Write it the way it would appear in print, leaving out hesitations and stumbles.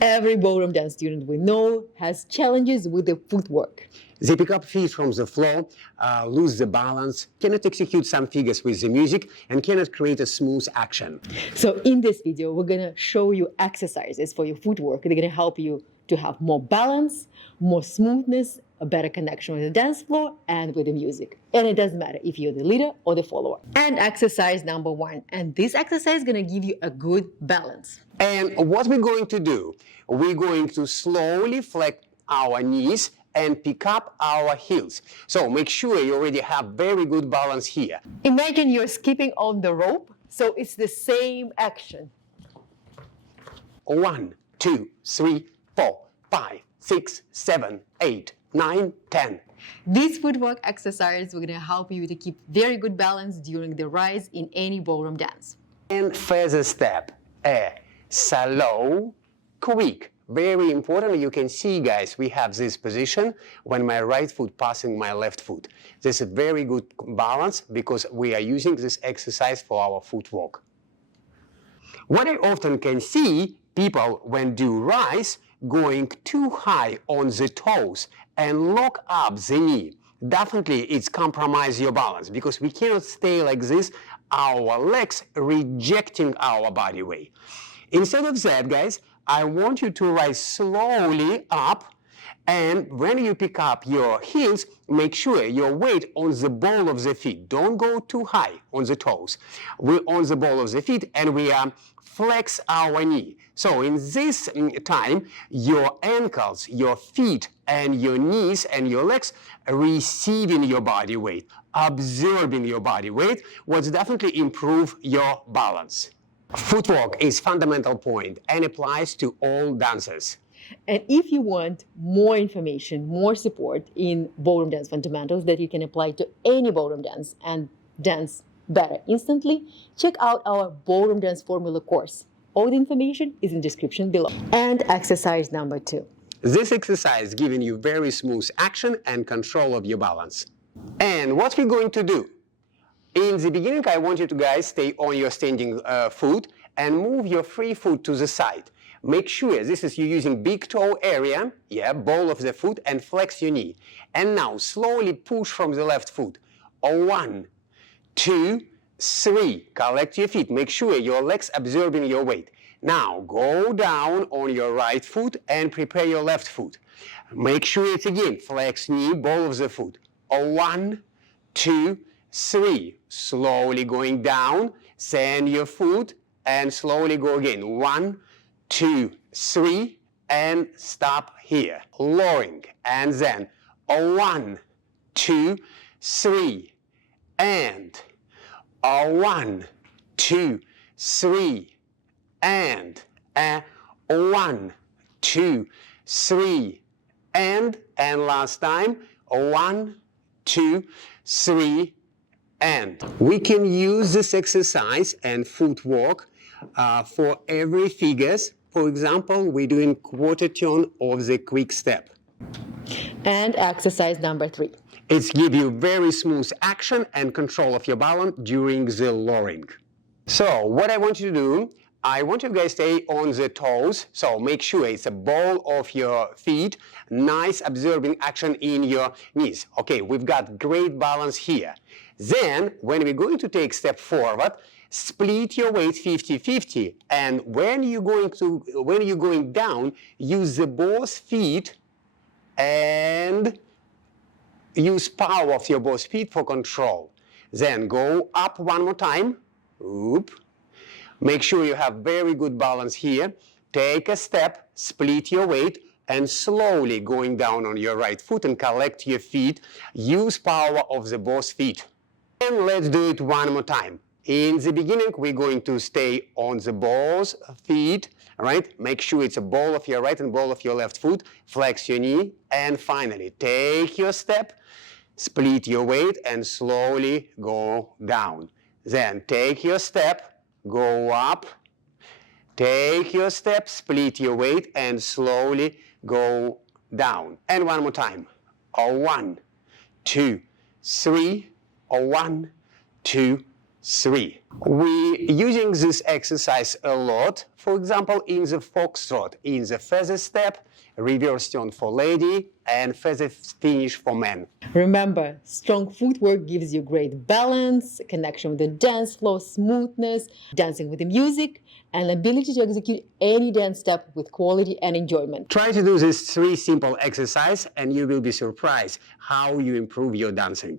Every ballroom dance student we know has challenges with the footwork. They pick up feet from the floor, lose the balance, cannot execute some figures with the music, and cannot create a smooth action. So in this video, we're gonna show you exercises for your footwork. They're gonna help you to have more balance, more smoothness, a better connection with the dance floor and with the music. And it doesn't matter if you're the leader or the follower. And exercise number 1. And this exercise is gonna give you a good balance. And what we're going to do, we're going to slowly flex our knees and pick up our heels. So make sure you already have very good balance here. Imagine you're skipping on the rope, so it's the same action. 1, 2, 3, 4, 5, 6, 7, 8, 9, 10. This footwork exercise will gonna help you to keep very good balance during the rise in any ballroom dance. And feather step, slow, quick. Very important. You can see, guys, we have this position when my right foot passing my left foot. This is very good balance because we are using this exercise for our footwork. What I often can see, people when do rise, going too high on the toes and lock up the knee. Definitely it's compromise your balance because we cannot stay like this, our legs rejecting our body weight. Instead of that, guys, I want you to rise slowly up, and when you pick up your heels, make sure your weight on the ball of the feet. Don't go too high on the toes. We're on the ball of the feet and we flex our knee. So in this time, your ankles, your feet, and your knees and your legs receiving your body weight, absorbing your body weight, will definitely improve your balance. Footwork is fundamental point and applies to all dancers. And if you want more information, more support in ballroom dance fundamentals that you can apply to any ballroom dance and dance better instantly, check out our ballroom dance formula course. All the information is in the description below. And exercise number 2. This exercise giving you very smooth action and control of your balance. And what we're going to do, in the beginning, I want you to guys stay on your standing foot and move your free foot to the side. Make sure this is you using big toe area, ball of the foot, and flex your knee. And now slowly push from the left foot. 1, 2, 3. Collect your feet. Make sure your legs absorbing your weight. Now go down on your right foot and prepare your left foot. Make sure it's again flex knee, ball of the foot. 1, 2, 3. Slowly going down, send your foot, and slowly go again. 1, 2, 3, and stop here. Lowering, and then 1, 2, 3, and 1, 2, 3, and 1, 2, 3, and last time 1, 2, 3, and. We can use this exercise and footwork for every figures. For example, we're doing quarter turn of the quick step. And exercise number 3. It's give you very smooth action and control of your balance during the lowering. So what I want you to do, I want you guys to stay on the toes. So make sure it's a ball of your feet, nice absorbing action in your knees. Okay, we've got great balance here. Then when we're going to take step forward, split your weight 50-50, and when you're going down, use the both feet and use power of your both feet for control. Then go up one more time. Oop. Make sure you have very good balance here. Take a step, split your weight, and slowly going down on your right foot and collect your feet. Use power of the both feet. And let's do it one more time. In the beginning, we're going to stay on the both feet, right? Make sure it's a ball of your right and ball of your left foot. Flex your knee. And finally, take your step, split your weight, and slowly go down. Then take your step, go up. Take your step, split your weight, and slowly go down. And one more time. 1, 2, 3. 1, 2, 3. We're using this exercise a lot, for example, in the foxtrot, in the feather step, reverse turn for lady, and feather finish for men. Remember, strong footwork gives you great balance, connection with the dance floor, smoothness, dancing with the music, and ability to execute any dance step with quality and enjoyment. Try to do these 3 simple exercises and you will be surprised how you improve your dancing.